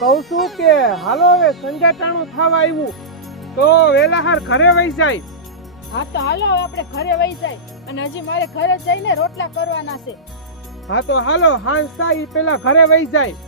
કહું છું કે હાલો હવે સંજાટાણું થવા આવ્યું તો વેલાહાર ઘરે વહી જાય. હા તો હાલો હવે આપણે ઘરે વહી જાય અને હજી મારે ઘરે જઈને રોટલા કરવાના છે. હા તો હાલો હાંજ થાય પેલા ઘરે વહી જાય.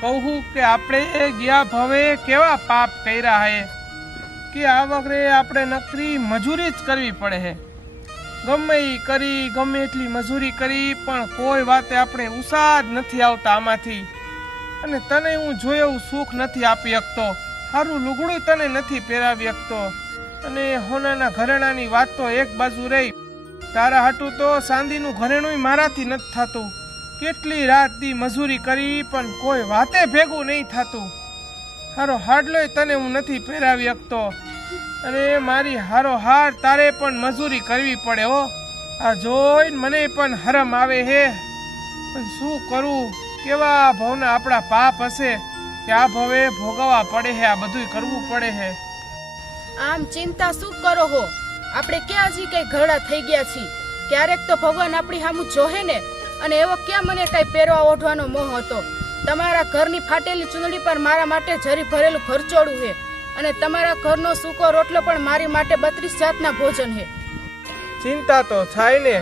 કહું કે આપણે ગયા ભવે કેવા પાપ કર્યા હે કે આ વખતે આપણે નકરી મજૂરી જ કરવી પડે હે. ગમે ઈ કરી ગમે એટલી મજૂરી કરી પણ કોઈ વાતે આપણે ઉસાદ નથી આવતા આમાંથી. અને તને હું જોયું સુખ નથી આપી શકતો, સારું લુગડું તને નથી પહેરાવી શકતો. અને હોનાના ઘરેણાની વાત તો એક બાજુ રહી, તારા હાટું તો ચાંદીનું ઘરેણું મારાથી નથી થતું. કેટલી રાત દી મજૂરી કરી પણ કોઈ વાતે ભેગું નહીં થતું. હારો હાડલોય તને હું નથી પહેરાવી શકતો અને મારી હારો હાર તારે પણ મજૂરી કરવી પડે હો. આ જોઈને મને પણ હરમ આવે હે, પણ શું કરું? કેવા ભવના આપણા પાપ હશે કે આ ભવે ભોગવવા પડે હે, આ બધું કરવું પડે હે. આમ ચિંતા શું કરો હો? આપણે ક્યાં હજી કઈ ઘરડા થઈ ગયા છીએ? ક્યારેક તો ભગવાન આપણી સામું જોહે ને. અને એવો ક્યાં મને કઈ પહેરવા ઓઢવાનો મોહ હતો? તમારા ઘરની ફાટેલી ચૂંદડી પર મારા માટે જરી ભરેલું ઘરચોળું છે અને તમારા ઘરનો સૂકો રોટલો પણ મારી માટે 32 જાતના ભોજન છે. ચિંતા તો થાય ને.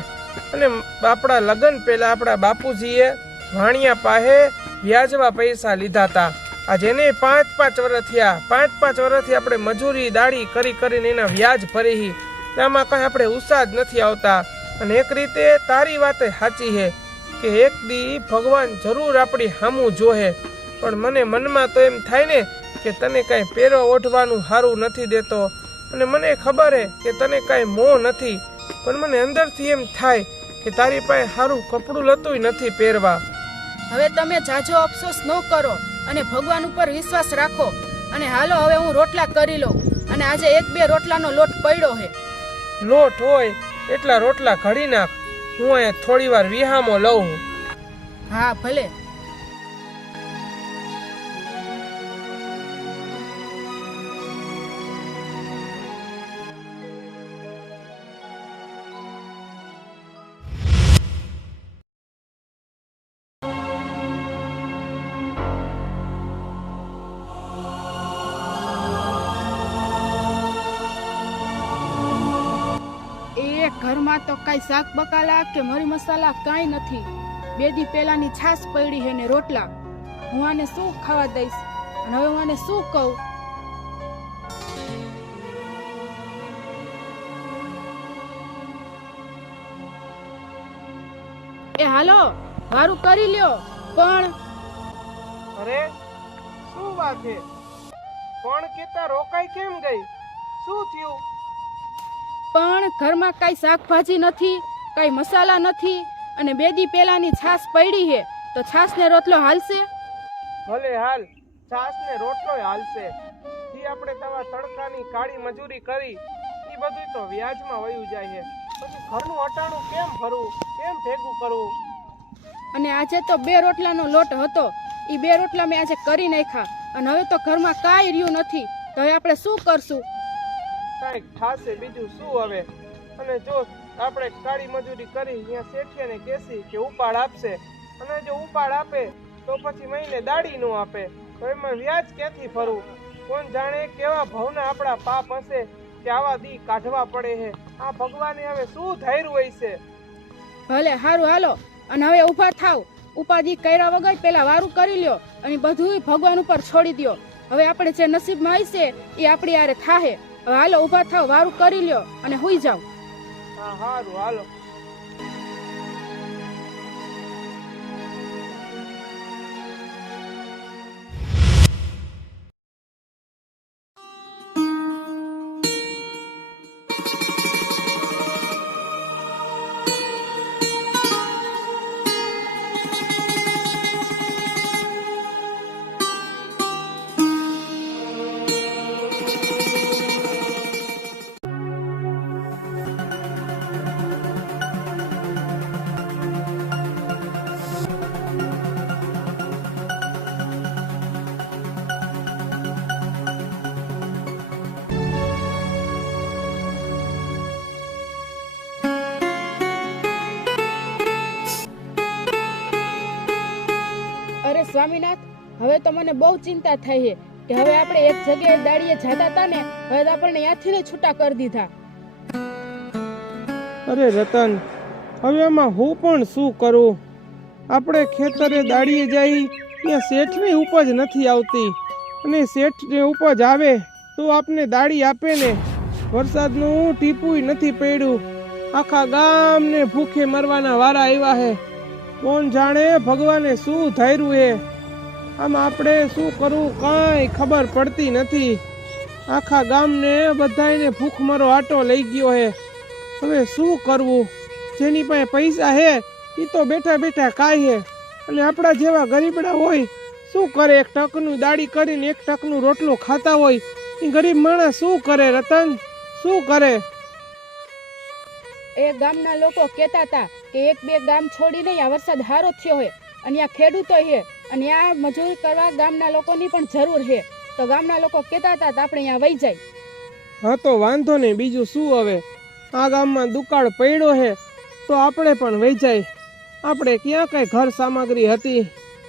અને આપણા લગ્ન પહેલા આપણા બાપુજીએ વાણિયા પાસે વ્યાજવા પૈસા લીધા હતા. આ જેને 5-5 વર્ષ થયા, 5-5 વર્ષથી આપણે મજૂરી દાડી કરી કરીને એના વ્યાજ ભરી, આમાં કઈ આપણે ઉત્સાહ નથી આવતા. અને એક રીતે તારી વાત સાચી છે કે એક દી ભગવાન જરૂર આપણી સામું જોહે, પણ મને મનમાં તો એમ થાય ને કે તને કાંઈ પહેરવા ઓઢવાનું સારું નથી દેતો. અને મને ખબર હે કે તને કાંઈ મોહ નથી, પણ મને અંદરથી એમ થાય કે તારી પાસે સારું કપડું લતુંય નથી પહેરવા. હવે તમે જાજો અફસોસ ન કરો અને ભગવાન ઉપર વિશ્વાસ રાખો. અને હાલો હવે હું રોટલા કરી લઉં. અને આજે 1-2 રોટલાનો લોટ પડ્યો છે. લોટ હોય એટલા રોટલા ઘડી નાખ, હું અહીંયા થોડી વાર વિહામો લઉં. હા ભલે. ઘરમાં તો કઈ શાક બકાલા કે મરી મસાલા કાંઈ નથી. 2 દી પહેલાની છાશ પડી છે ને રોટલા. હું આને શું ખાવા દઈશ? અને હવે હું આને શું કહું? એ હાલો વારું કરી લ્યો. પણ અરે શું વાત છે? પણ કેતા રોકાઈ કેમ ગઈ? શું થયું? પણ ઘરમાં કઈ શાકભાજી નથી, કઈ મસાલા નથી અને 2 દી પહેલાની છાશ પડી છે, તો છાશ ને રોટલો હાલશે? ભલે હાલ, છાશ ને રોટલો હાલશે. જે આપણે તવા તડકાની કાળી મજૂરી કરી એ બધું તો વ્યાજમાં વયું જાય છે. પછી ઘરનું અટાણું કેમ ભરવું, કેમ ભેગું કરવું? અને આજે તો 2 રોટલાનો લોટ હતો, એ 2 રોટલા મેં આજે કરી નાખ્યા અને હવે તો ઘરમાં કાંઈ રહ્યું નથી. તો હવે આપણે શું કરશું? કાંઈક થાશે બીજું શું હવે. અને જો આપણે કાળી મજૂરી કરી અહીંયા શેઠિયાને કહેશી કે ઉપાડ આપશે, અને જો ઉપાડ આપે તો પછી મહિને દાડી નો આપે, તો એમાં વ્યાજ ક્યાંથી ભરવું? કોણ જાણે કેવા ભવના આપણા પાપ હશે કે આવા દી કાઢવા પડે છે. આ ભગવાને હવે શું ધાર્યું હોય છે? ભલે હારું હાલો. અને હવે ઊભા થાવ. ઉપાધિ કર્યા વગર પેલા વારું કરી લ્યો અને બધું ભગવાન ઉપર છોડી દો. હવે આપણે જે નસીબમાં હશે એ આપણી હારે થાહે. હવે હાલો ઊભા થાવ, વારું કરી લ્યો અને હુઈ જાવ. હા હારું હાલો. સ્વામીનાથ, હવે તો મને બહુ ચિંતા થઈ છે કે હવે આપણે એક જગ્યાએ દાડીએ જતા હતા ને, હવે તો આપણને ત્યાંથી છૂટા કરી દીધા. અરે રતન, હવે એમાં હું પણ શું કરું? આપણે ખેતરે દાડીએ જઈ ત્યાં શેઠની ઉપજ નથી આવતી, અને શેઠની ઉપજ આવે તો આપને દાડી આપે ને. વરસાદનું ટીપુય નથી પડ્યું, આખા ગામને ભૂખે મરવાના વારા આવ્યા હે. કોણ જાણે ભગવાને શું ધાર્યું હે? આમ આપણે શું કરવું કાંઈ ખબર પડતી નથી. આખા ગામને બધાયને ભૂખમરો આટો લઈ ગયો હે. હવે શું કરવું? જેની પાસે પૈસા હે એ તો બેઠા બેઠા ખાય હે, અને આપણા જેવા ગરીબડા હોય શું કરે? એક ટકનું દાડી કરીને એક ટકનું રોટલો ખાતા હોય એ ગરીબ માણસ શું કરે રતન? શું કરે? એ ગામના લોકો કહેતા હતા કે એક બે ગામ છોડીને આ વરસાદ સારો થયો છે, અને આ ખેડૂતો છે, અને આ મજૂરી કરવા ગામના લોકોની પણ જરૂર છે. તો ગામના લોકો કહેતા હતા કે આપણે અહીંયા વહી જાય. હા તો વાંધો નહીં, બીજું શું? હવે આ ગામમાં દુકાળ પડ્યો છે તો આપણે પણ વહી જાય. આપણે ક્યાં કઈ ઘર સામગ્રી હતી,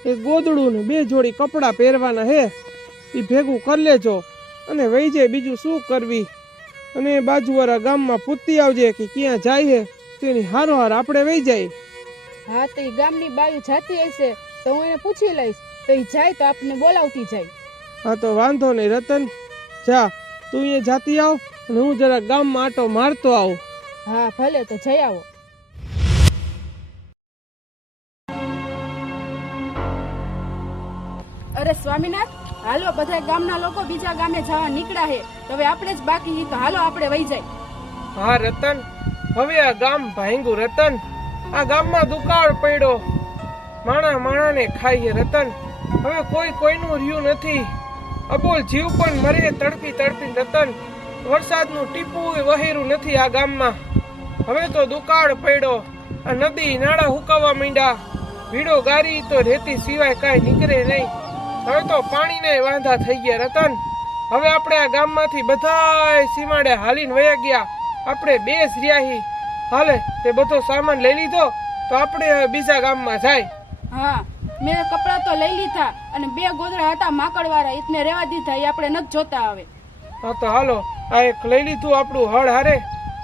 એક ગોદડું ને 2 જોડી કપડાં પહેરવાના હે, એ ભેગું કરી લેજો અને વહી જાય. બીજું શું કરવી? અને બાજુવાળા ગામમાં પૂછતી આવજે કે ક્યાં જાય છે, તેની હારોહાર આપણે વહી જાય. હા, તો એ ગામની બાયું જાતી હશે તો હું એને પૂછી લઈશ, તો એ જાય તો આપણને બોલાવતી જાય. હા તો વાંધો નહીં રતન, જા તું અહીંયા જાતી આવ અને હું જરા ગામમાં આટો મારતો આવું. હા ભલે, તો જઈ આવો. અરે સ્વામીનાથ, હાલો, બધા ગામના લોકો બીજા ગામે જવા નીકળ્યા છે, તો હવે આપણે જ બાકી છીએ, તો હાલો આપણે વહી જાય. હા રતન, હવે આ ગામ ભાંગ્યું રતન. આ ગામમાં દુકાળ પડ્યો, માણા માણાને ખાઈએ રતન. હવે કોઈ કોઈનું રહ્યું નથી. અબોલ જીવ પણ મરે તડપી તડપી રતન. વરસાદનું ટીપું વહેરું નથી આ ગામમાં. હવે તો દુકાળ પડ્યો, આ નદી નાળા હુકાવા માંડ્યા. ભીડો ગારી તો રેતી સિવાય કાંઈ નીકળે નહીં. હવે તો પાણીને વાંધા થઈ ગયા રતન. હવે આપણે આ ગામમાંથી બધાય સીમાડે હાલીને વયા ગયા. આપણે 2 જ રહ્યા હી. હાલે, તે બધો સામાન લઈ લીધો તો આપણે બીજા ગામમાં જાય. હા, મેં કપડાં તો લઈ લીધા, અને 2 ગોદડા હતા માકડવાળા, એટલે રેવા દીધા, એ આપણે નથી જોતા હવે. હા તો હાલો, આ એક લઈ લીધું આપણું હળ હારે.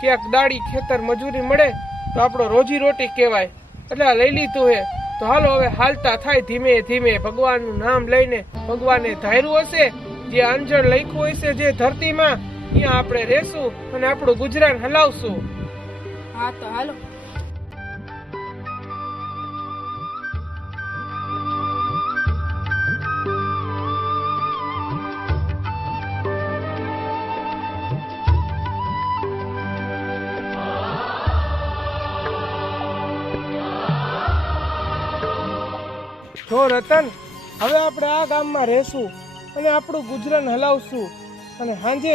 ક્યાંક દાડી ખેતર મજૂરી મળે તો આપણો રોજી રોટી કહેવાય, એટલે આ લઈ લીધું હે. તો હાલો હવે હાલતા થાય ધીમે ધીમે, ભગવાનનું નામ લઈને. ભગવાને ધાર્યું હશે, જે અંજળ લખ્યું હશે જે ધરતીમાં, ત્યાં આપણે રહેશું અને આપણું ગુજરાન હલાવશું. હા તો હાલો. જો રતન, હવે આપણે આ ગામમાં રહેશું અને આપણું ગુજરાન હલાવશું. અને સાંજે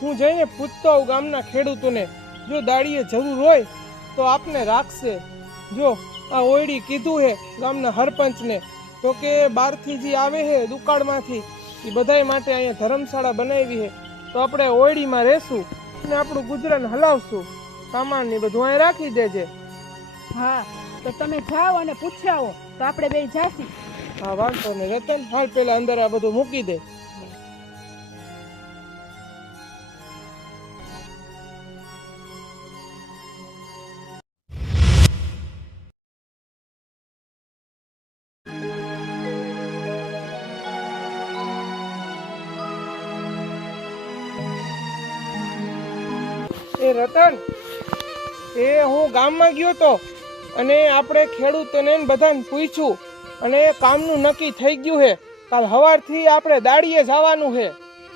હું જઈને પૂછતો આવું ગામના ખેડૂતોને, જો દાડીએ જરૂર હોય તો આપને રાખશે. જો આ ઓયડી કીધું હે ગામના સરપંચને, તો કે બહારથી જે આવે છે દુકાળમાંથી, એ બધાય માટે અહીંયા ધર્મશાળા બનાવી છે. તો આપણે ઓયડીમાં રહેશું અને આપણું ગુજરાન હલાવશું. સામાન ને બધું અહીં રાખી દેજે. હા, તો તમે જાઓ અને પૂછ્યા આવો, તો આપણે 2 જાસી. હા વાંધો નહીં રતન, હાલ પેલા અંદર આ બધું મૂકી દે. એ રતન, એ હું ગામમાં ગયો તો અને આપણે ખેડૂતોને બધાને પૂછ્યું અને કામનું નક્કી થઈ ગયું છે. કાલ સવારથી આપણે દાડીએ જવાનું છે.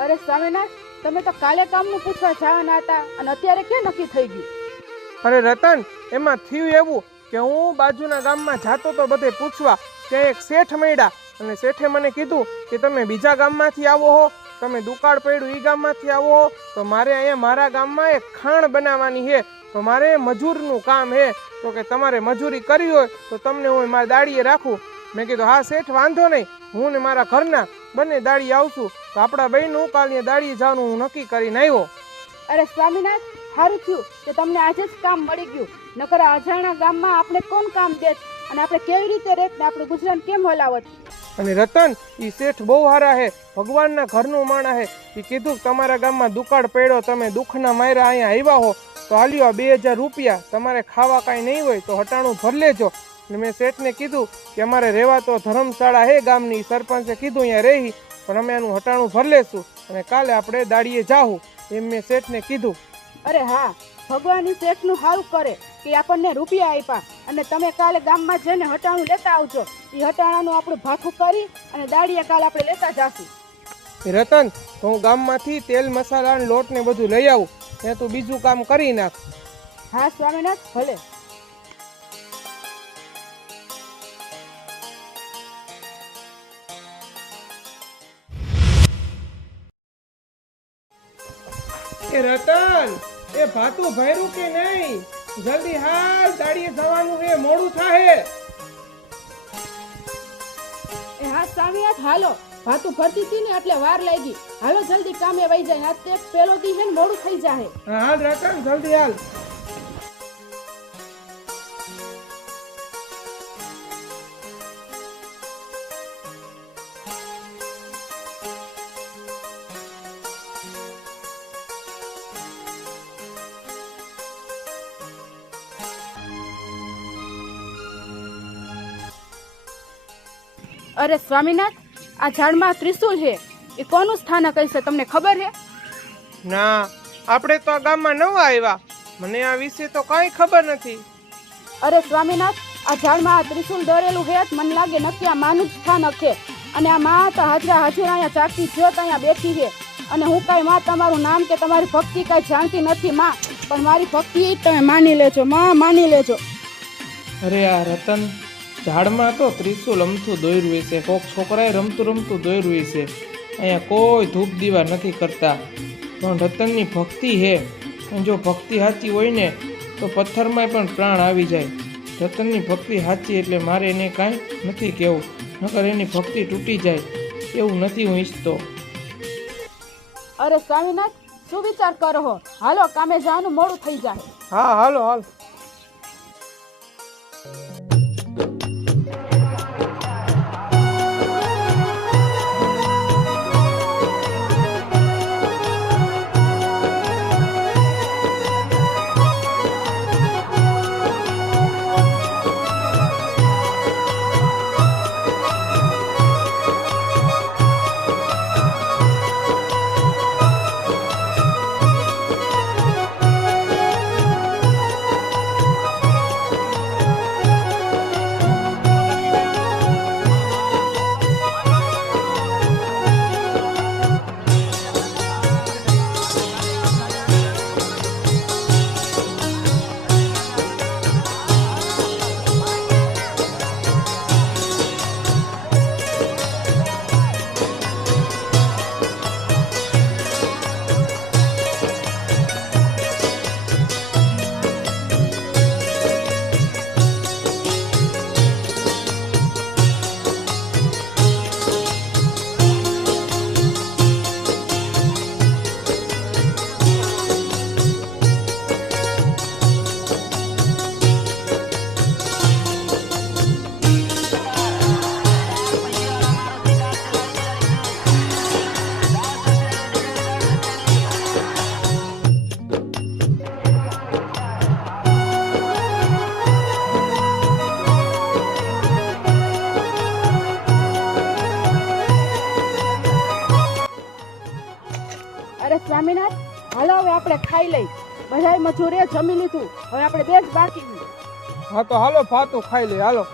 અરે સ્વામીનાથ, તમે તો કાલે કામનું પૂછવા જવાના હતા, અને અત્યારે ક્યાં નક્કી થઈ ગયું? અરે રતન, એમાં થયું એવું કે હું બાજુના ગામમાં જાતો તો બધે પૂછવા, ત્યાં એક શેઠ મળ્યા, અને શેઠે મને કીધું કે તમે બીજા ગામમાંથી આવો હો, તમે દુકાળ પડ્યું એ ગામમાંથી આવો હો, તો મારે અહીંયા મારા ગામમાં એક ખાણ બનાવવાની છે, તો મારે મજૂરનું કામ છે, તો કે તમારે મજૂરી કરવી હોય તો તમને હું મારા દાડીએ રાખું. મેં કીધું હા શેઠ, વાંધો નહીં, હું ને મારા ઘરના બંને દાડી આવશું. તો આપણા બહેનું કાલે દાડીએ જવાનું હું નક્કી કરીને આવ્યો. અરે સ્વામીનાથ, સારું થયું કે તમને આજે જ કામ મળી ગયું, નકર અજાણા ગામમાં આપણે કોણ કામ દેત, અને આપણે કેવી રીતે રહેત ને આપણું ગુજરાન કેમ હલાવત? અને રતન એ શેઠ બહુ સારા હે, ભગવાનના ઘરનું માણા હે. એ કીધું કે તમારા ગામમાં દુકાળ પડ્યો, તમે દુઃખના માયરા અહીંયા આવ્યા હો તો હાલ્યો 2000 રૂપિયા, તમારે ખાવા કાંઈ નહીં હોય તો હટાણું ભર લેજો. અને મેં શેઠને કીધું કે અમારે રહેવા તો ધર્મશાળા હે ગામની, સરપંચે કીધું અહીંયા રહી, પણ અમે આનું હટાણું ભર લેશું અને કાલે આપણે દાડીએ જાહું, એમ મેં શેઠને કીધું. અરે હા, ભગવાન ઈ શેઠનું હારું કરે કે આપણને રૂપિયા આપ્યા અને તમે કાલે ગામમાં જઈને હટાણું લેતા આવજો. એ હટાણાનું આપણે ભાખું કરી અને દાડીએ કાલે આપણે લેતા જાશું. રતન, તો હું ગામમાંથી તેલ મસાલા લોટ ને બધું લઈ આવું, ત્યાં તું બીજું કામ કરી નાખ. હા સ્વામીનાથ, ભલે. એ રતન, એ ભાતું ભર્યું કે નહીં? જલ્દી હાલ, દાડીએ જવાનું છે, મોડું થાય. એ હા સ્વામીનાથ, હાલો. ભાતું ભરતી હતી ને એટલે વાર લાગી. હાલો જલ્દી કામે વહી જાય, આજ તે પેલો દી હે ને મોડું થઈ જાય. હા હાલ રતન, જલ્દી હાલ. અરે સ્વામીનાથ, આ ઝાડમાં ત્રિશુલ છે, એ કોનું સ્થાનક હશે તમને ખબર છે? ના, આપણે તો આ ગામમાં નવા આવ્યા, મને આ વિશે તો કાંઈ ખબર નથી. અરે સ્વામીનાથ, આ ઝાડમાં આ ત્રિશુલ દોરેલું છે, મને લાગે નક્કી આ માનું જ સ્થાનક છે. અને આ માં તો હાજરા અહીંયા જાગતી જ્યોત અહીંયા બેઠી છે. અને હું કાંઈ માં તમારું નામ કે તમારી ભક્તિ કાંઈ જાણતી નથી માં, પણ મારી ભક્તિ તમે માની લેજો માં, માની લેજો. અરે આ રતન, ઝાડમાં તો ત્રિશુલ અમથું દોર્યું છે, કોક છોકરાએ રમતું રમતું દોર્યું છે. અહીંયા કોઈ ધૂપ દીવા નથી કરતા, પણ રતનની ભક્તિ છે. જો ભક્તિ સાચી હોય ને તો પથ્થરમાં પણ પ્રાણ આવી જાય. રતનની ભક્તિ સાચી એટલે મારે એને કાંઈ નથી કહેવું, નકર એની ભક્તિ તૂટી જાય એવું નથી હું ઈચ્છતો. અરે સ્વામીનાથ, શું વિચાર કરો હો? હાલો કામે જવાનું મોડું થઈ જાય. હા હાલો હાલ. સ્વામીનાથ, હાલો હવે આપણે ખાઈ લઈ. બધાય મજૂરે જમી લીધું, હવે આપણે બે જ બાકી. હા તો હાલો ફાતું ખાઈ લે, હાલો.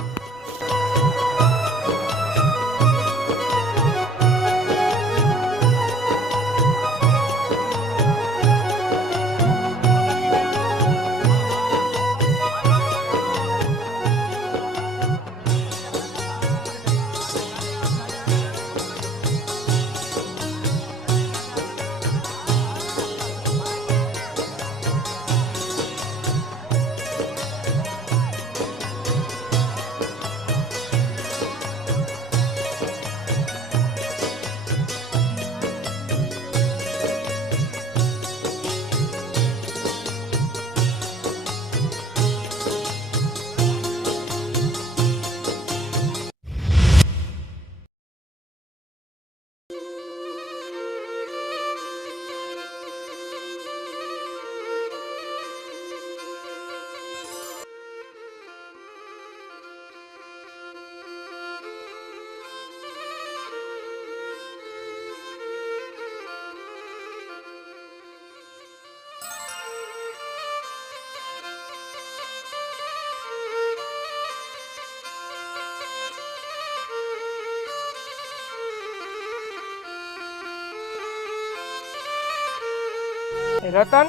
એ રતન,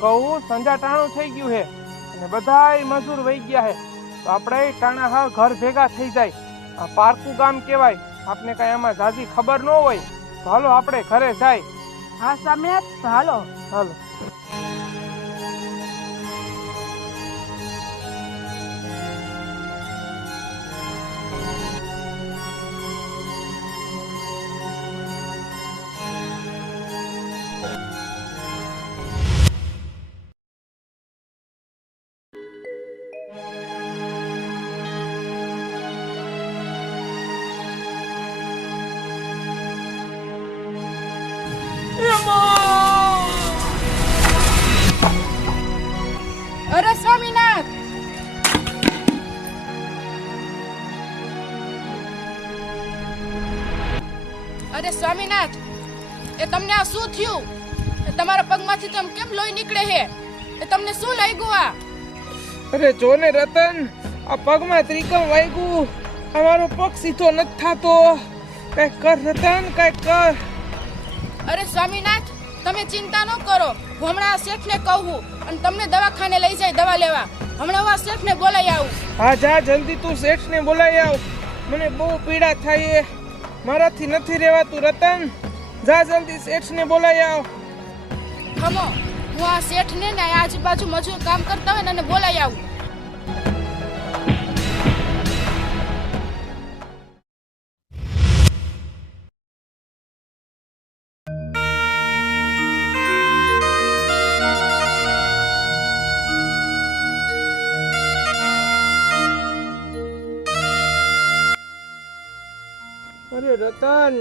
કહું સંજાટાણું થઈ ગયું છે અને બધાય મજૂર વહી ગયા છે, તો આપણે ટાણા હા ઘર ભેગા થઈ જાય. આ પારકું ગામ કહેવાય, આપને કઈ આમાં ઝાઝી ખબર ન હોય, તો હાલો આપણે ઘરે જાય. હા સામ્યાત, હાલો. હાલો. અરે સ્વામીનાથ! અરે સ્વામીનાથ, એ તમને આ શું થયું? એ તમારા પગમાંથી તો કેમ લોહી નીકળે છે? એ તમને શું લાગ્યું આ? અરે જો ને રતન, આ પગમાં ત્રિકમ વાગ્યું. અમારો પગ સીધો નથી થાતો. કઈક કર રતન, કઈક કર. અરે સ્વામીનાથ, તમે ચિંતા ન કરો. હું હમણાં આ શેઠને કહું અને તમને દવાખાને લઈ જાય દવા લેવા. હમણાં હું આ શેઠને બોલાઈ આવું. હા જા જલ્દી, તું શેઠને બોલાઈ આવ. મને બહુ પીડા થાય, મારાથી નથી રહેવાતું. રતન, જા જલ્દી શેઠને બોલાઈ આવ. ખમો, હું આ શેઠને ને આજુબાજુ મજૂર કામ કરતા હોય ને એને બોલાઈ આવું. અરે રતન,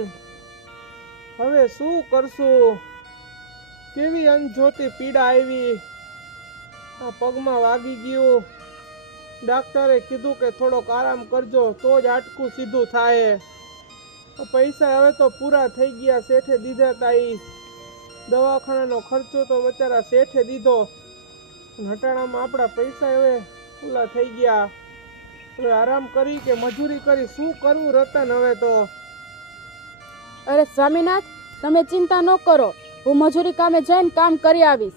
હવે શું કરશું? કેવી અનજોતી પીડા આવી. આ પગમાં વાગી ગયું. ડાક્ટરે કીધું કે થોડોક આરામ કરજો તો જ હાડકું સીધું થાય. પૈસા હવે તો પૂરા થઈ ગયા. શેઠે દીધા તા ઈ દવાખાનાનો ખર્ચો તો બચારા શેઠે દીધો. હટાણામાં આપણા પૈસા હવે પૂરા થઈ ગયા. હવે આરામ કરી કે મજૂરી કરી શું કરવું રતન હવે તો? અરે સ્વામીનાથ, તમે ચિંતા ન કરો. હું મજૂરી કામે જઈને કામ કરી આવીશ.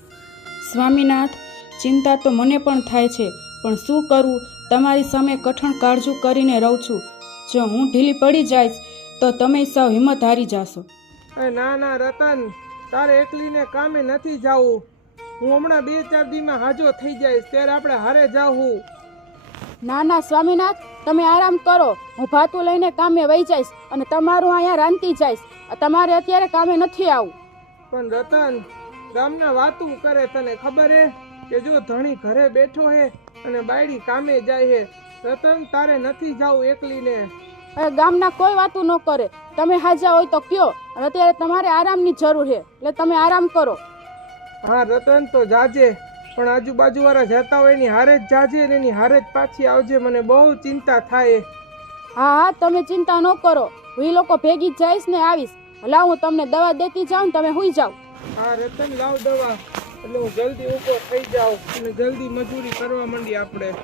સ્વામીનાથ, ચિંતા તો મને પણ થાય છે, પણ શું કરવું? તમારી સામે કઠણ કાળજું કરીને રહું છું. જો હું ઢીલી પડી જઈશ તો તમે સૌ હિંમત હારી જાશો. ના ના રતન, તારે એકલીને કામે નથી જાવું. હું હમણાં 2-4 દીમાં હાજો થઈ જઈશ, ત્યારે આપણે હારે જાવું. ના ના સ્વામીનાથ, તમે આરામ કરો. હું ભાતું લઈને કામે વહી જઈશ અને તમારું અહીંયા રાંધતી જઈશ. તમારે અત્યારે કામે નથી આવું. પણ રતન, ગામના વાતું કરે, તને ખબર હે કે જો ધણી ઘરે બેઠો હે અને બાયડી કામે જાય હે. રતન, તારે નથી જાવું એકલીને. ગામના કોઈ વાતું ન કરે. તમે હાજા હોય તો કયો. અત્યારે તમારે આરામની જરૂર છે, એટલે તમે આરામ કરો. હા રતન, તો જાજે, પણ આજુબાજુ વાળા જતા હોય એની હારે જ જાજે ને એની હારે જ પાછી આવજે. મને બહુ ચિંતા થાય. હા હા, તમે ચિંતા ન કરો. હું એ લોકો ભેગી જ જઈશ ને આવીશ. લાવ, હું તમને દવા દેતી જાઉં ને તમે હુઈ જાઓ. હા રતન, લાવ દવા, એટલે હું જલ્દી ઊભો થઈ જાઉં અને જલ્દી મજૂરી કરવા માંડી આપણે.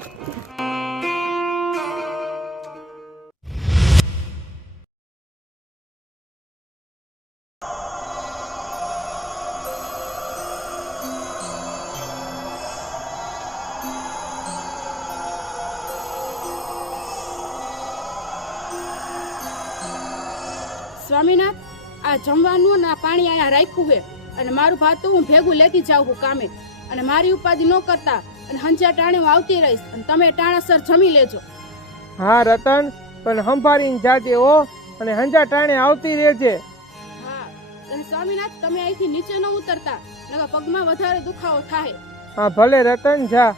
સ્વામીનાથ, આ જમવાનું ને આ પાણી અહીંયા રાખ્યું છે અને મારું ભાત તો હું ભેગું લેતી જાઉં છું કામે. અને મારી ઉપાધિ ન કરતા અને હંજા ટાણે હું આવતી રહીશ અને તમે ટાણાસર જમી લેજો. હા રતન, પણ સંભાળીને જાજે હો, અને હંજા ટાણે આવતી રહેજે. હા, અને સ્વામીનાથ, તમે અહીંથી નીચે ન ઉતરતા, નકર પગમાં વધારે દુખાવો થાય. હા ભલે રતન, જા.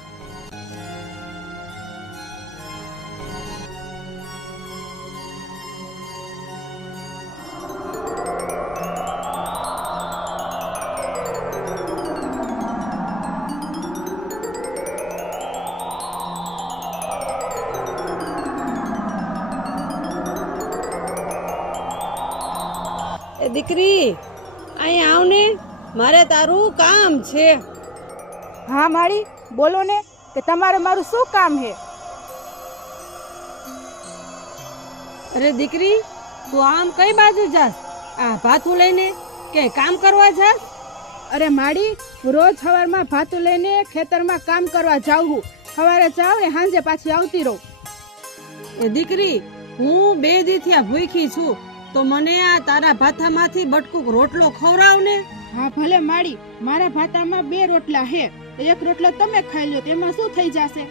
એ દીકરી, અહીં આવ ને, મારે તારું કામ છે. હા માળી, બોલો ને, કે તમારે મારું શું કામ છે? અરે દીકરી, તું આમ કઈ બાજુ જાસ? આ ભાથું લઈને કે કામ કરવા જાસ? અરે માડી, હું રોજ સવારમાં ભાતું લઈને ખેતરમાં કામ કરવા જાઉં છું. સવારે જાઉં ને સાંજે પાછી આવતી રહું. એ દીકરી, હું 2 દીથી આ ભૂખી છું, તો મને આ તારા ભાથામાંથી બટકુક રોટલો ખવડાવ ને. હા ભલે માડી, મારા ભાતામાં 2 રોટલા હે, તો 1 રોટલો તમે ખાઈ લો, તેમાં શું થઈ જશે?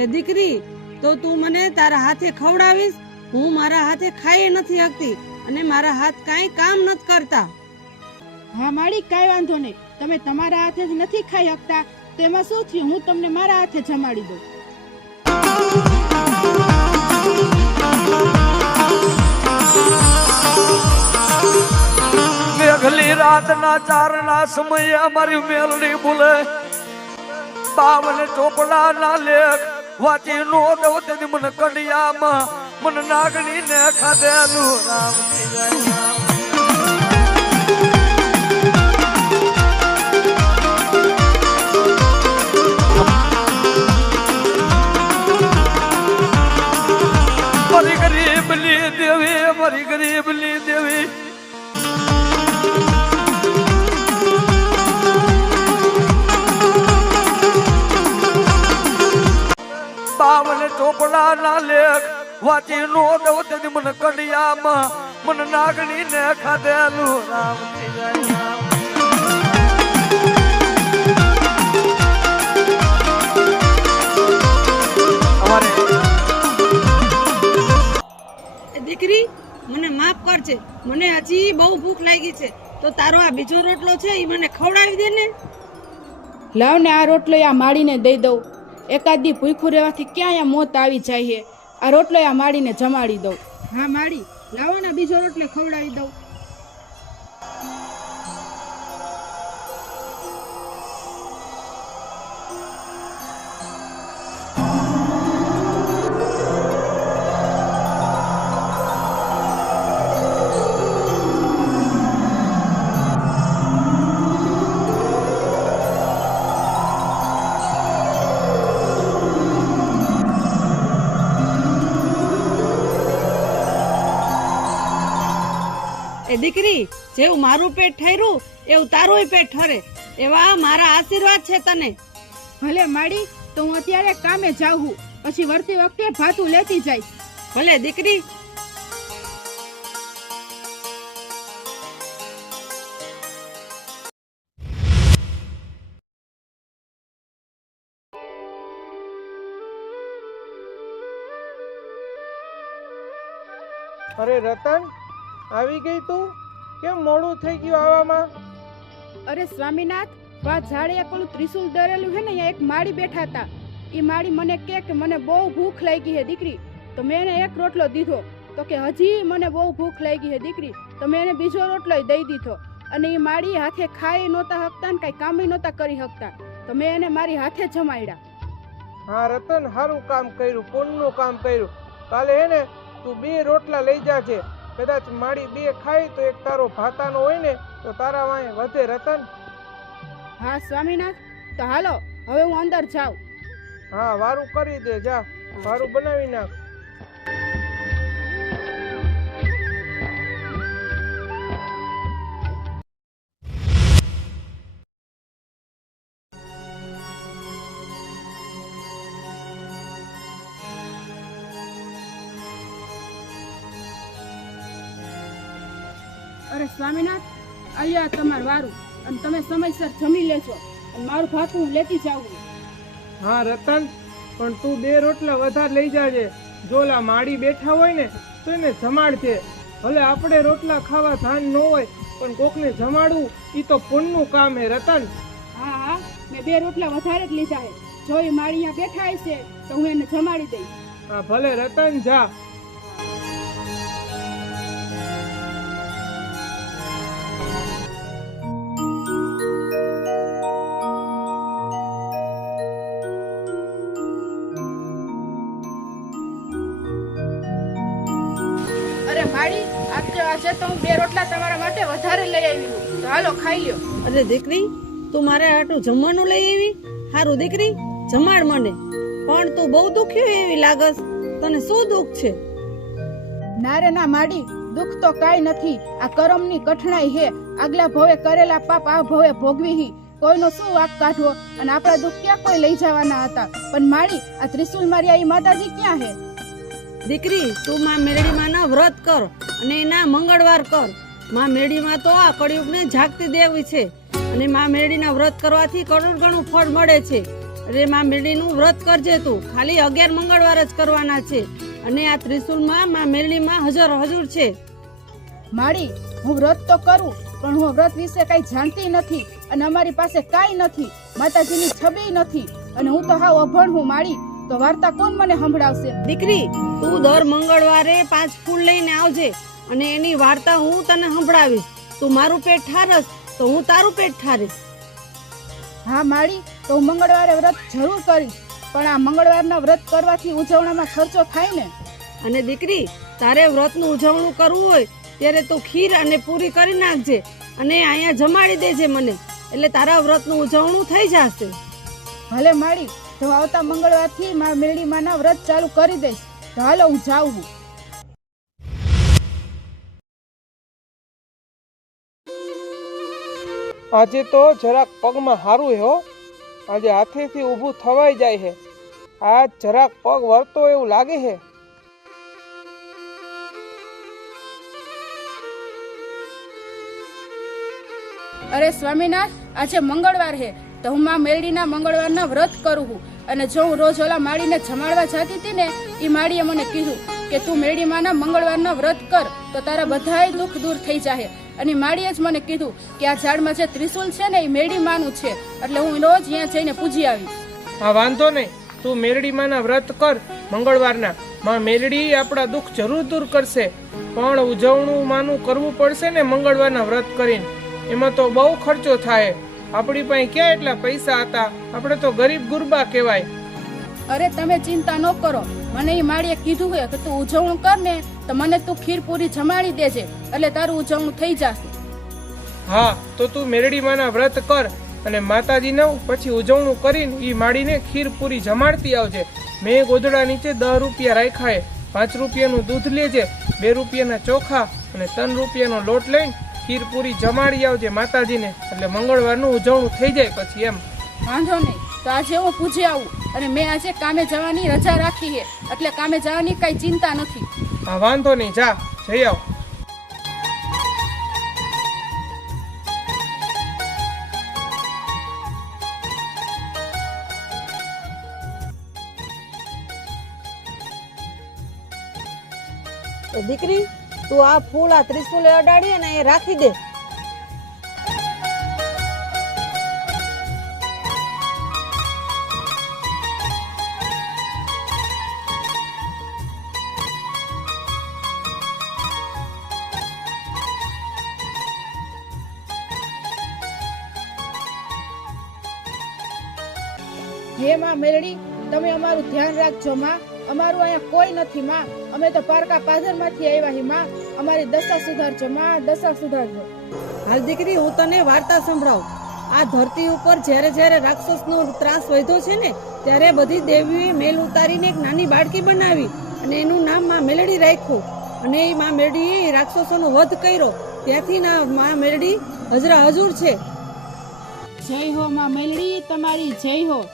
એ દીકરી, તો તું મને તારા હાથે ખવડાવીશ? હું મારા હાથે ખાઈ નથી શકતી અને મારા હાથ કાંઈ કામ નથી કરતા. હા માડી, કાંઈ વાંધો નહીં, તમે તમારા હાથે જ નથી ખાઈ શકતા, તેમાં શું થયું? હું તમને મારા હાથે જમાડી દઉં. મેઘલી રાતના 4ના સમયે અમારી મેલડી બોલે, 52 ચોપડા ના લેખ વાંચી નો દઉં તેથી મને કડિયામાં મને નાગણી ને ખાધેલું રામ થઈ જાય. મારી ગરીબલી દેવી, મારી ગરીબલી દેવી, બાવન ચોપડા ના લેખ વાંચી નો દઉં તેથી મને કડિયામાં મને નાગણી ને ખાધેલું રામ થઈ જાય. દીકરી, મને માફ કરજે, મને હજી બહુ ભૂખ લાગી છે, તો તારો આ બીજો રોટલો છે એ મને ખવડાવી દે ને. લાવ ને આ રોટલો આ માડીને દઈ દઉં. એકાદ દી ભૂખ્યું રહેવાથી ક્યાં આ મોત આવી જાય છે. આ રોટલો આ માડીને જમાડી દઉં. હા માડી, લાવો ને બીજો રોટલો ખવડાવી દઉં. એ દીકરી, જેવું મારું પેટ ઠર્યું એવું તારું પેટ ઠરે, એવા મારા આશીર્વાદ છે તને. ભલે માડી, તો હું અત્યારે કામે જાઉં છું, પછી વળતી વખતે ભાતું લેતી જઈશ. ભલે દીકરી. અરે રતન, આવી ગઈ તું? કેમ મોડું થઈ ગયું આવવામાં? અરે સ્વામીનાથ, વા ઝાડે પેલું ત્રિશુલ દરેલું છે ને, અહીંયા એક માળી બેઠા હતા. એ માળી મને કે મને બહુ ભૂખ લાગી છે દીકરી, તો મેં એને 1 રોટલો દીધો. તો કે હજી મને બહુ ભૂખ લાગી છે દીકરી, તો મેં એને બીજો રોટલો દઈ દીધો. અને એ માળી હાથે ખાઈ નહોતા શકતા ને કાંઈ કામ નહોતા કરી શકતા, તો મેં એને મારી હાથે જમાડ્યા. હા રતન, સારું કામ કર્યું, પુણ્યનું કામ કર્યું. કાલે હે ને તું 2 રોટલા લઈ જાજે. કદાચ માડી 2 ખાય તો એક તારો ભાતાનો હોય ને તો તારા વાંહે વધે રતન. હા સ્વામીનાથ, તો હાલો હવે હું અંદર જાઉં. હા, વારું કરી દે, જા વારું બનાવી નાખ. અરે સ્વામીનાથ, અહીંયા તમારું વારું, અને તમે સમયસર જમી લેજો, અને મારું ભાતું હું લેતી જાઉં. હા રતન, પણ તું 2 રોટલા વધારે લઈ જાજે. જોલા માડી બેઠા હોય ને તો એને જમાડજે. ભલે આપણે રોટલા ખાવા ધાન ન હોય, પણ કોકને જમાડવું એ તો પુણ્યનું કામ હે રતન. હા હા, મેં 2 રોટલા વધારે જ લીધા છે. જો એ મારી અહીંયા બેઠા હશે તો હું એને જમાડી દઈશ. હા ભલે રતન, જા. આજે તો હું 2 રોટલા તમારા માટે વધારે લઈ આવી છું, તો હાલો ખાઈ લ્યો. અરે દીકરી, તું મારે આટલું જમવાનું લઈ આવી? હારું દીકરી, જમાડ મને. પણ તું બહુ દુખ્યું એવી લાગસ, તને શું દુઃખ છે? ના રે ના માડી, દુઃખ તો કાઈ નથી. આ કરમની કઠણાઈ હે. આગલા ભવે કરેલા પાપ આ ભવે ભોગવી કોઈનો શું વાક કાઢવો અને આપણા દુઃખ ક્યાં કોઈ લઈ જવાના હતા. પણ માળી આ ત્રિશુલ મારી આ માતાજી ક્યાં હે? દીકરી તું માં મેરડીમાં ના વ્રત કર અને એના મંગળવાર કર. માં મેરડીમાં તો આ કળિયુગને જાગતી દેવી છે અને માં મેરડીના વ્રત કરવાથી કરોડ ગણું ફળ મળે છે. અરે માં મેરડીનું વ્રત કરજે તું. ખાલી 11 મંગળવાર જ કરવાના છે અને આ ત્રિશુલમાં માં મેરડીમાં હજુર છે. માળી હું વ્રત તો કરું પણ હું વ્રત વિશે કઈ જાણતી નથી અને અમારી પાસે કાંઈ નથી. માતાજીની છબી નથી અને હું તો હાવ અભણ હું. માળી તો વાર્તા કોણ મને સંભળાવશે? દીકરી તું દર મંગળવારે 5 ફૂલ લઈને આવજે અને એની વાર્તા હું તને સંભળાવીશ. તું મારું પેટ ઠારસ તો હું તારું પેટ ઠારીશ. હા માળી તો હું મંગળવારે વ્રત જરૂર કરીશ. પણ આ મંગળવારના વ્રત કરવાથી ઉજવણામાં ખર્ચો થાય ને? અને દીકરી તારે વ્રતનું ઉજવણું કરવું હોય ત્યારે તું ખીર અને પૂરી કરી નાખજે અને અહીંયા જમાડી દેજે મને, એટલે તારા વ્રતનું ઉજવણું થઈ જશે. ભલે માળી તો આવતા મંગળવારથી મારા મેરડી માના વ્રત ચાલુ કરી દઈશ. તો હાલો હું જાઉં છું. આજે તો જરાક પગમાં હારું હે હો. આજે હાથેથી ઊભું થવાઈ જાય છે. આજ જરાક પગ વળતો એવું લાગે છે. અરે સ્વામીનાથ આજે મંગળવાર હે તો હું માં મેરડીના મંગળવારના વ્રત કરું છું. અને જો હું રોજ ઓલા માળીને જમાડવા જતી હતી ને એ માળીએ મને કીધું કે તું મેરડી માના મંગળવારના વ્રત કર તો તારા બધાય દુઃખ દૂર થઈ જાય. અને માળીએ જ મને કીધું કે આ ઝાડમાં જે ત્રિશુલ છે ને એ મેરડી માનું છે એટલે હું રોજ અહીંયા જઈને પૂજી આવીશ. હા વાંધો નહીં, તું મેરડી માના વ્રત કર મંગળવારના. માં મેરડી આપણા દુઃખ જરૂર દૂર કરશે. પણ ઉજવણું માનું કરવું પડશે ને મંગળવારના વ્રત કરીને. એમાં તો બહુ ખર્ચો થાય. આપણી પાસે ક્યાં એટલા પૈસા હતા? આપણે તો ગરીબ ગુરબા કહેવાય. અરે તમે ચિંતા ન કરો. મને એ માળીએ કીધું છે કે તું ઉજવણું કર ને તો મને તું ખીર પૂરી જમાડી દેજે એટલે તારું ઉજવણું થઈ જશે. હા તો તું મેરડી માના વ્રત કર અને માતાજીનું પછી ઉજવણું કરીને ઈ માડીને ખીર પૂરી જમાડતી આવજે. મેં ગોદડા નીચે 10 રૂપિયા રાખ્યા. 5 રૂપિયાનું દૂધ લેજે, 2 રૂપિયાના ચોખા અને 3 રૂપિયાનો લોટ લઈને ખીર પૂરી જમાડી આવજે માતાજીને, એટલે મંગળવારનું ઉજવણું થઈ જાય પછી એમ. વાંધો નહીં, તો આજે હું પૂજી આવું. અને મેં આજે કામે જવાની રજા રાખી છે એટલે કામે જવાની કઈ ચિંતા નથી. હા વાંધો નહીં, જા જઈ આવ. તો દીકરી તું આ ફૂલ આ ત્રિશુલે અડાડી અને એ રાખી દે. હે માં મેરડી તમે અમારું ધ્યાન રાખજો માં. અમારું અહીંયા કોઈ નથી માં. અમે તો પારકા પાધરમાંથી આવ્યા હી માં. અમારી દશા સુધારજો માં, દશા સુધારજો. હાલ દીકરી હું તને વાર્તા સંભળાવું. આ ધરતી ઉપર જ્યારે જ્યારે રાક્ષસનો ત્રાસ વધ્યો છે ને ત્યારે બધી દેવીઓએ મેલ ઉતારીને એક નાની બાળકી બનાવી અને એનું નામ માં મેલડી રાખ્યું. અને એ માં મેલડીએ રાક્ષસોનો વધ કર્યો. ત્યાંથી ના માં મેલડી હજરા હજુર છે. જય હો માં મેલડી, તમારી જય હો.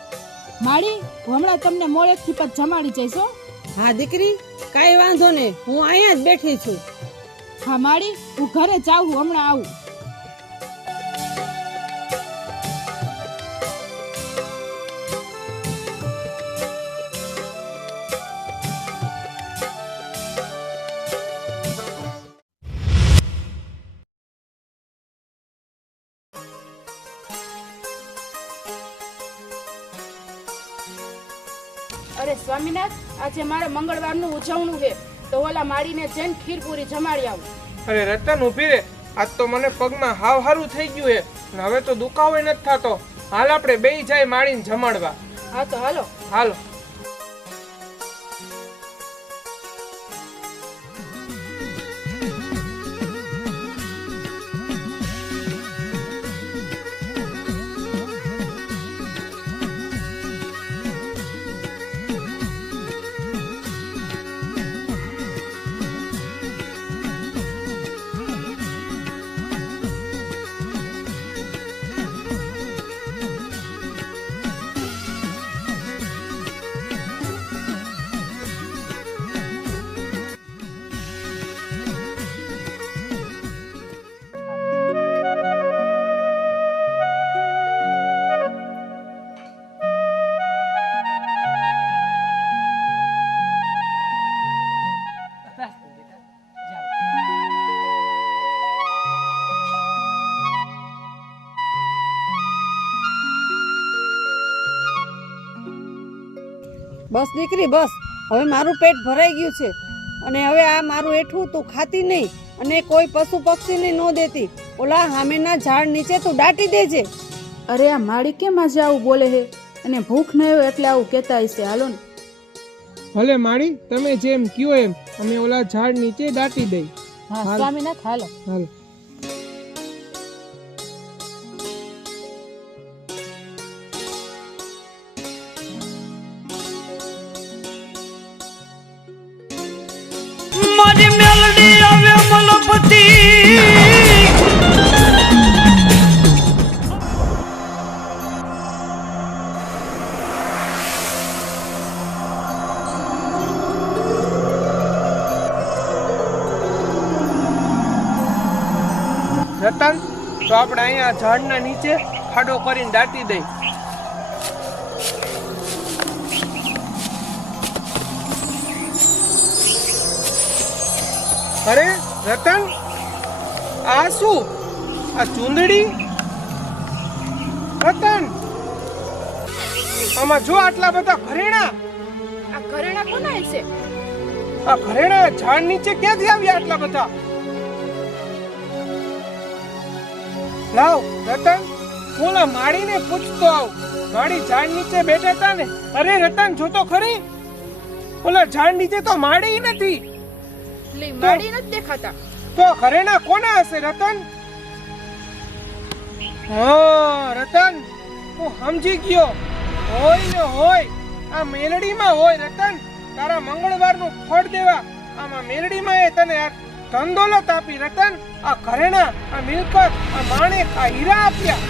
માળી હું હમણાં તમને મોડેકથી પછી જમાડી જઈશ હો. હા દીકરી કાંઈ વાંધો નહીં, હું અહીંયા જ બેઠી છું. હા માળી હું ઘરે જાઉં, હમણાં આવું. અરે સ્વામીનાથ આજે મારે મંગળવારનું ઉજવણું છે તો ઓલા માળીને જઈને ખીર પૂરી જમાડી આવું. અરે રતન ઊભી રે. આજ તો મને પગમાં હાવ હારું થઈ ગયું છે અને હવે તો દુખાવો નથી થતો. હાલ આપણે બેય જાય માળીને જમાડવા. હા તો હાલો. હાલો. બસ દીકરી બસ, હવે મારું પેટ ભરાઈ ગયું છે અને હવે આ મારું એઠું તું ખાતી નહીં અને કોઈ પશુ પક્ષીને ન દેતી. ઓલા સામેના ઝાડ નીચે તું દાટી દેજે. અરે આ માળી કેમ આજે આવું બોલે હે? અને ભૂખ ન હોય એટલે આવું કહેતા હશે. હાલો ને. ભલે માળી, તમે જેમ કયો એમ અમે ઓલા ઝાડ નીચે દાટી દઈ. હા સ્વામીનાથ, હાલો. હાલ. મારી મેલડી આવે મલપતિ રતન, તો આપણે અહીંયા ઝાડના નીચે ખાડો કરીને દાટી દઈ. અરે રતન, આ શું? આ ચૂંદડી? રતન, આમાં જો આટલા બધા ઘરેણા. આ ઘરેણા કોના હશે? આ ઘરેણા ઝાડ નીચે ક્યાંથી આવ્યા આટલા બધા? લાવ રતન, ઓલા માળીને પૂછતો આવ. માળી ઝાડ નીચે બેઠા હતા ને. અરે રતન, જો તો ખરી, ઓલા ઝાડ નીચે તો માળી નથી. માળી નથી દેખાતા. તો ઘરેણા કોના હશે રતન? હા રતન, હું સમજી ગયો. હોય ને હોય, આ મેલડીમાં હોય રતન. તારા મંગળવારનું ફળ દેવા આમાં મેલડીમાં એ તને આ ધન દોલત આપી રતન. આ ઘરેણા, આ મિલકત, આ માણેક, આ હીરા આપ્યા.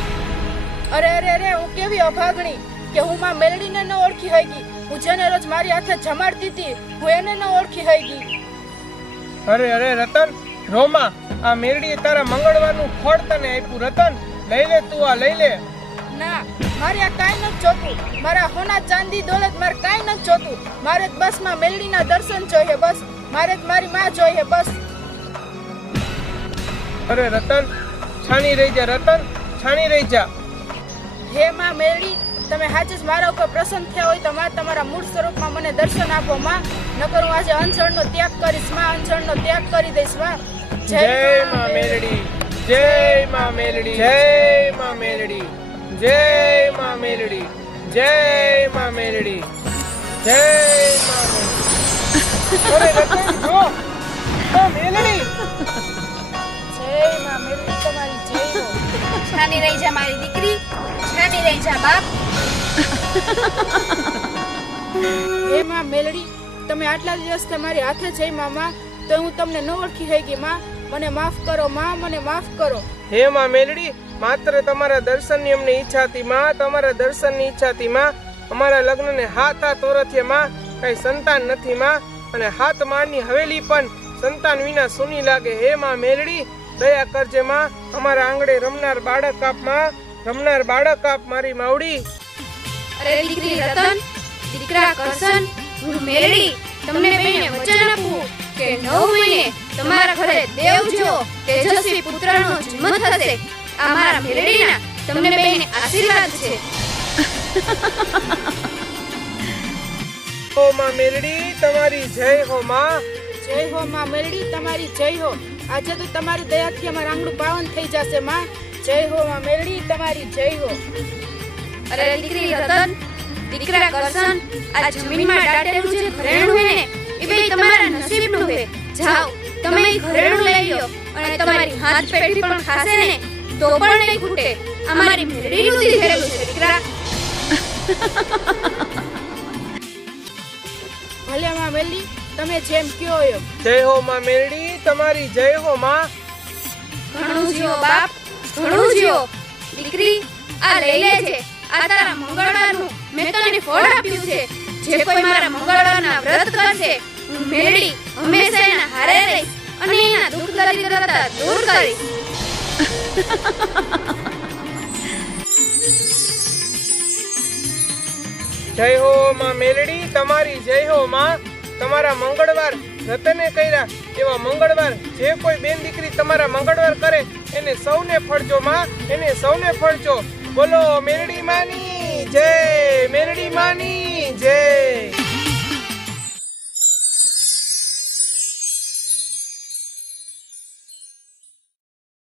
અરે અરે અરે, હું કેવી અભાગણી કે હું માં મેલડીને ન ઓળખી હોય ગઈ. હું જેને રોજ મારી હાથે જમાડતી હતી, હું એને ન ઓળખી હોય ગઈ. અરે અરે રતન, રોમા, આ મેરડીએ તારા મંગળવારનું ફળ તને આપ્યું રતન. લઈ લે તું, આ લઈ લે. ના, મારે આ કાંઈ નથી જોતું. મારા હોના ચાંદી દોલત મારે કાંઈ નથી જોતું. મારે જ બસ માં મેલડીના દર્શન જોઈએ. બસ મારે જ મારી માં જોઈએ. બસ. અરે રતન, છાની રહી જા રતન, છાની રહી જા. હે માં મેલડી, તમે સાચે જ મારા ઉપર પ્રસન્ન થયા હોય તો માં તમારા મૂળ સ્વરૂપમાં મને દર્શન આપો માં. નકર હું આજે અંજળનો ત્યાગ કરીશ માં. અંજળનો ત્યાગ કરી દઈશ માં. જય માં મેલડી, જય માં મેલડી, જય માં મેલડી, જય માં મેલડી, જય માં મેલડી, જય માં મેલડી. અરે રતન, જો તો મેલડી. જય માં મેલડી, તમારી જય હો. છાની રહી જા મારી દીકરી, છાની રહી જા બાપ. હે માં મેલડી, તમે આટલા દિવસ તમારી હાથે જઈ મામા તો હું તમને ન ઓળખી થઈ ગઈ માં. મને માફ કરો માં, મને માફ કરો. હે માં મેલડી, માત્ર તમારા દર્શનની અમને ઈચ્છા હતી માં. તમારા દર્શનની ઈચ્છા હતી માં. અમારા લગ્નને 7 વર્ષથી માં કઈ સંતાન નથી માં. અને 7 માળની હવેલી પણ સંતાન વિના સૂની લાગે. હે માં મેલડી, દયા કરજે માં. અમારા આંગણે રમનાર બાળક આપ માં, રમનાર બાળક આપ મારી માવડી. અરે દીકરી રતન, દીકરા કરશન, હું મેરડી તમને બેને વચન આપું કે 9 મહિને તમારા ઘરે દેવ જેવો તેજસ્વી પુત્રનો જન્મ થશે. આ મારા મેરડીના તમને બેને આશીર્વાદ છે. ઓ માં મેલડી, તમારી જય હો માં. જય હો માં મેલડી, તમારી જય હો. આજે તો તમારી દયાથી અમારું આંગણું પાવન થઈ જશે માં. જય હો માં મેલડી, તમારી જય હો. અરે દીકરી રતન, દીકરા કરશન, આ જમીનમાં દાટેલું જે ઘરેણું હે ને એ બે તમારા નસીબનું હે. જાઓ તમે ઈ ઘરેણું લઈ લો અને તમારી હાથ પેઢી પણ ખાશે ને તો પણ નહીં ખૂટે. અમારી મેરડીનું દીધેલું છે દીકરા. ભલે માં મેલડી, તમે જેમ કયો એમ. જય હો માં મેલડી, તમારી જય હો માં. ઘણું જીવો બાપ, ઘણું જીવો. દીકરી આ લઈ લેજે. આ તારા મંગળવારનું મેં તને ફળ આપ્યું છે. જે કોઈ મારા મંગળવારના વ્રત કરશે, હું મેરડી હંમેશા એના હારે રહીશ અને એના દુઃખ દરિદ્રતા દૂર કરીશ. જય હો માં મેલડી, તમારી જય હો માં. તમારા મંગળવાર રતને કર્યા એવા મંગળવાર જે કોઈ બેન દીકરી તમારા મંગળવાર કરે એને સૌને ફળજો માં, એને સૌને ફળજો. બોલો મેલડી માની જય, મેલડી માની જય.